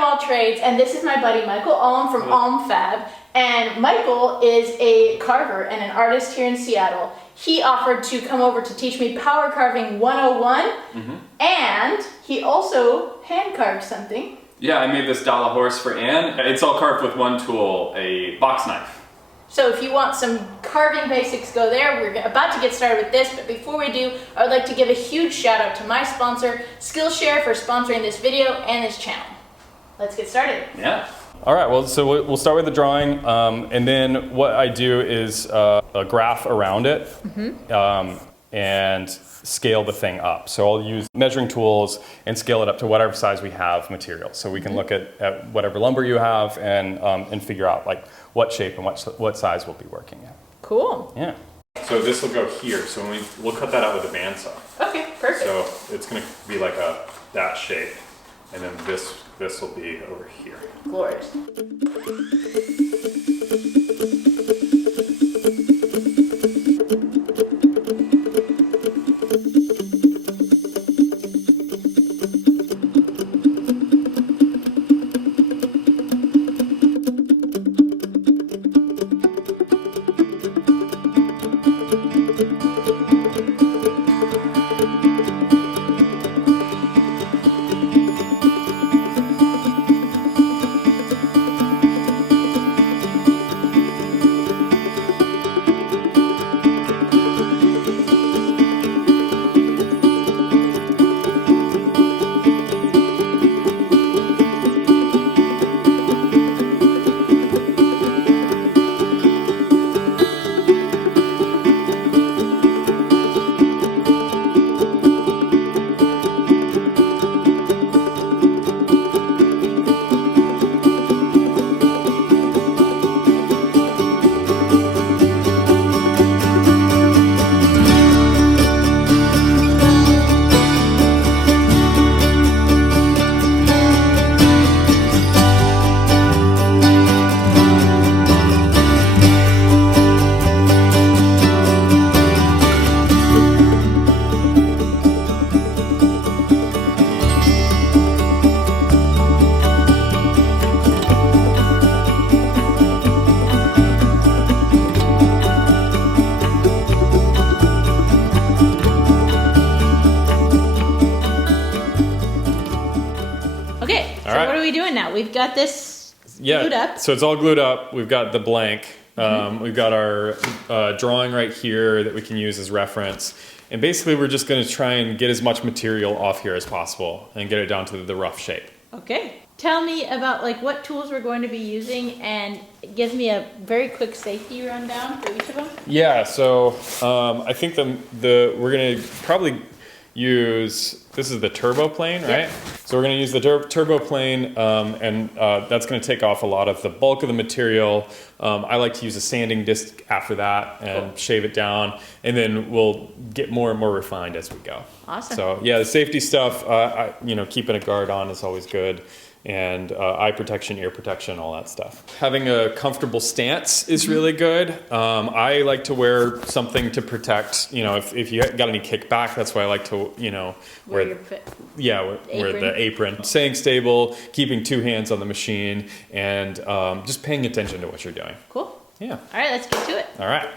of all trades, and this is my buddy Michael Alm from AlmFab. And Michael is a carver and an artist here in Seattle. He offered to come over to teach me power carving 101, and he also hand carved something. Yeah, I made this dollar horse for Anne. It's all carved with one tool, a box knife. So if you want some carving basics, go there. We're about to get started with this, but before we do, I would like to give a huge shout out to my sponsor, Skillshare, for sponsoring this video and this channel. Let's get started. Yeah. All right, well, so we'll start with the drawing, and then what I do is a graph around it, and scale the thing up. So I'll use measuring tools and scale it up to whatever size we have material. So we can look at whatever lumber you have and figure out like what shape and what size we'll be working at. Cool. Yeah. So this will go here. So we'll cut that out with a bandsaw. Okay, perfect. So it's going to be like that shape, and then this will be over here. Glorious. Now we've got this glued up. So it's all glued up. We've got the blank. We've got our drawing right here that we can use as reference. And basically we're just going to try and get as much material off here as possible and get it down to the rough shape. Okay. Tell me about like what tools we're going to be using, and give me a very quick safety rundown for each of them. Yeah, so I think we're going to probably use, this is the turbo plane, right? Yep. So we're going to use the turbo plane, and that's going to take off a lot of the bulk of the material. I like to use a sanding disc after that and shave it down, and then we'll get more and more refined as we go. Awesome. So yeah, the safety stuff, keeping a guard on is always good. And eye protection, ear protection, all that stuff. Having a comfortable stance is really good. I like to wear something to protect, if you got any kickback, that's why I like to, wear the apron. Staying stable, keeping two hands on the machine, and just paying attention to what you're doing. Cool. Yeah. All right, let's get to it. All right.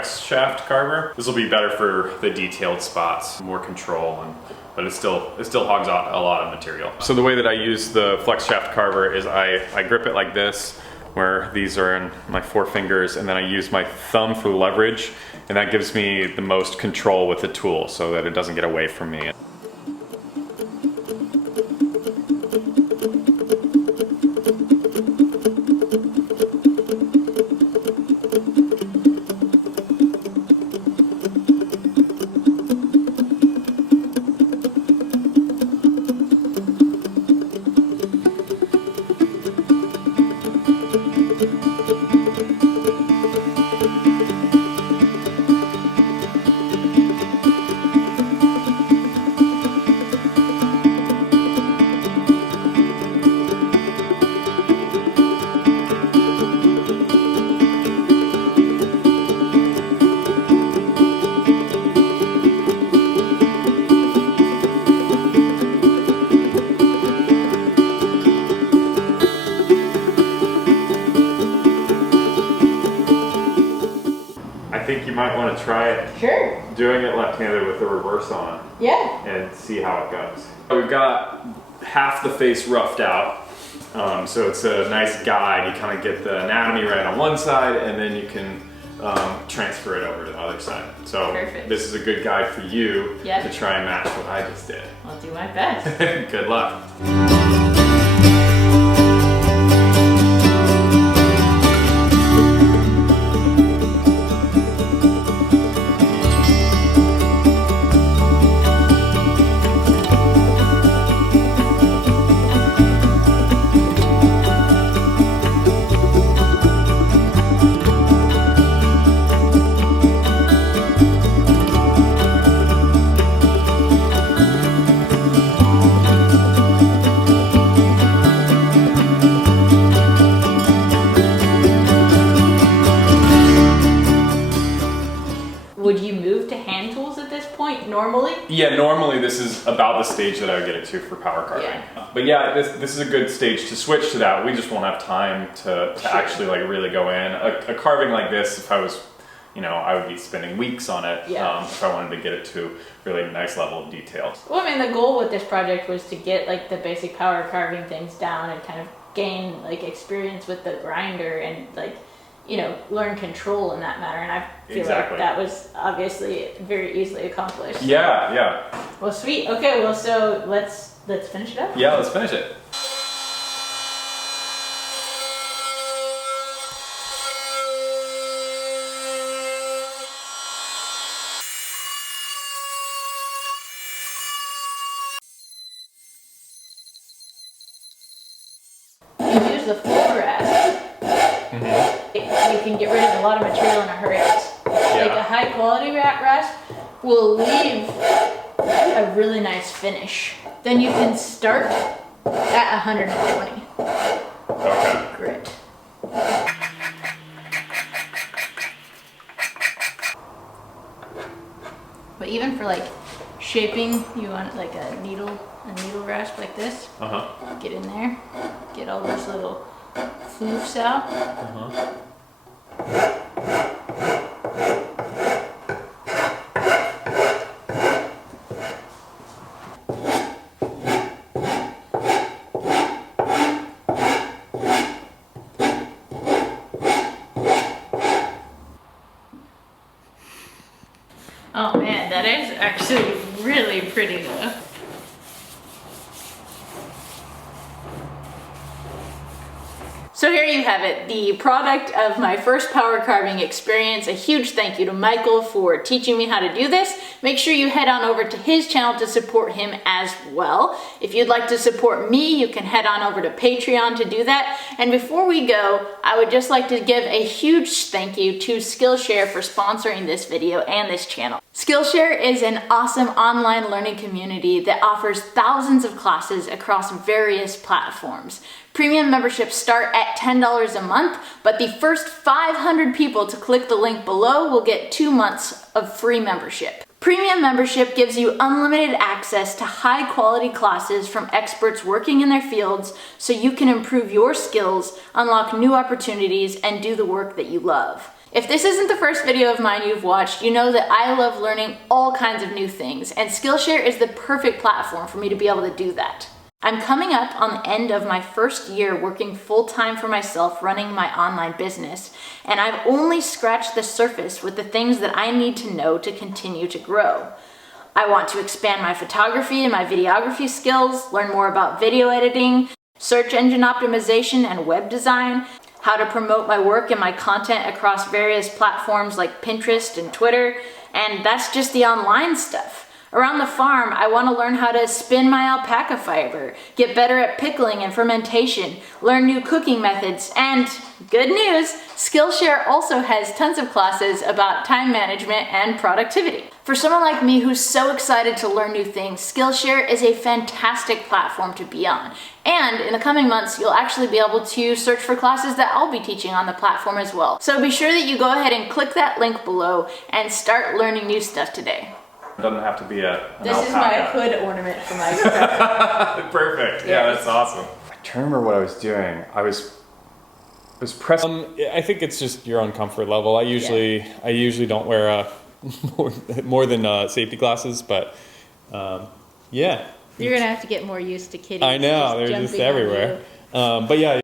flex shaft carver. This will be better for the detailed spots, more control, but it still hogs a lot of material. So the way that I use the flex shaft carver is I grip it like this, where these are in my 4 fingers, and then I use my thumb for leverage, and that gives me the most control with the tool so that it doesn't get away from me. I think you might want to try it. Sure. Doing it left-handed with the reverse on. Yeah. And see how it goes. We've got half the face roughed out, so it's a nice guide. You kind of get the anatomy right on one side, and then you can transfer it over to the other side. So Perfect. This is a good guide for you Yep. to try and match what I just did. I'll do my best. Good luck. Would you move to hand tools at this point normally? Yeah, normally this is about the stage that I would get it to for power carving. Yeah. But yeah, this is a good stage to switch to that. We just won't have time to Sure. actually like really go in. A carving like this, if I was, I would be spending weeks on it Yeah. if I wanted to get it to really nice level of detail. Well, I mean, the goal with this project was to get like the basic power carving things down and kind of gain like experience with the grinder and like, learn control in that matter. And I feel Exactly. like that was obviously very easily accomplished. Yeah. Well, sweet. Okay, well, so let's finish it up. Yeah, let's finish it. You use the full grasp. You can get rid of a lot of material in a hurry. Like a high quality rasp will leave a really nice finish. Then you can start at 120 Okay. grit. But even for like shaping, you want like a needle rasp like this. Get in there, get all those little floofs out. Oh man, that is actually really pretty though. So here you have it, the product of my first power carving experience. A huge thank you to Michael for teaching me how to do this. Make sure you head on over to his channel to support him as well. If you'd like to support me, you can head on over to Patreon to do that. And before we go, I would just like to give a huge thank you to Skillshare for sponsoring this video and this channel. Skillshare is an awesome online learning community that offers thousands of classes across various platforms. Premium memberships start at $10 a month, but the first 500 people to click the link below will get 2 months of free membership. Premium membership gives you unlimited access to high quality classes from experts working in their fields so you can improve your skills, unlock new opportunities, and do the work that you love. If this isn't the first video of mine you've watched, you know that I love learning all kinds of new things, and Skillshare is the perfect platform for me to be able to do that. I'm coming up on the end of my first year working full-time for myself running my online business, and I've only scratched the surface with the things that I need to know to continue to grow. I want to expand my photography and my videography skills, learn more about video editing, search engine optimization and web design, how to promote my work and my content across various platforms like Pinterest and Twitter, and that's just the online stuff. Around the farm, I want to learn how to spin my alpaca fiber, get better at pickling and fermentation, learn new cooking methods, and good news, Skillshare also has tons of classes about time management and productivity. For someone like me who's so excited to learn new things, Skillshare is a fantastic platform to be on. And in the coming months, you'll actually be able to search for classes that I'll be teaching on the platform as well. So be sure that you go ahead and click that link below and start learning new stuff today. It doesn't have to be an This alpaca. is my hood ornament for my Perfect. Yeah, that's awesome. I trying to remember what I was doing. I was pressing. I think it's just your own comfort level. I usually don't wear more than safety glasses, but yeah. You're gonna have to get more used to kitties. I know they're just everywhere. But yeah.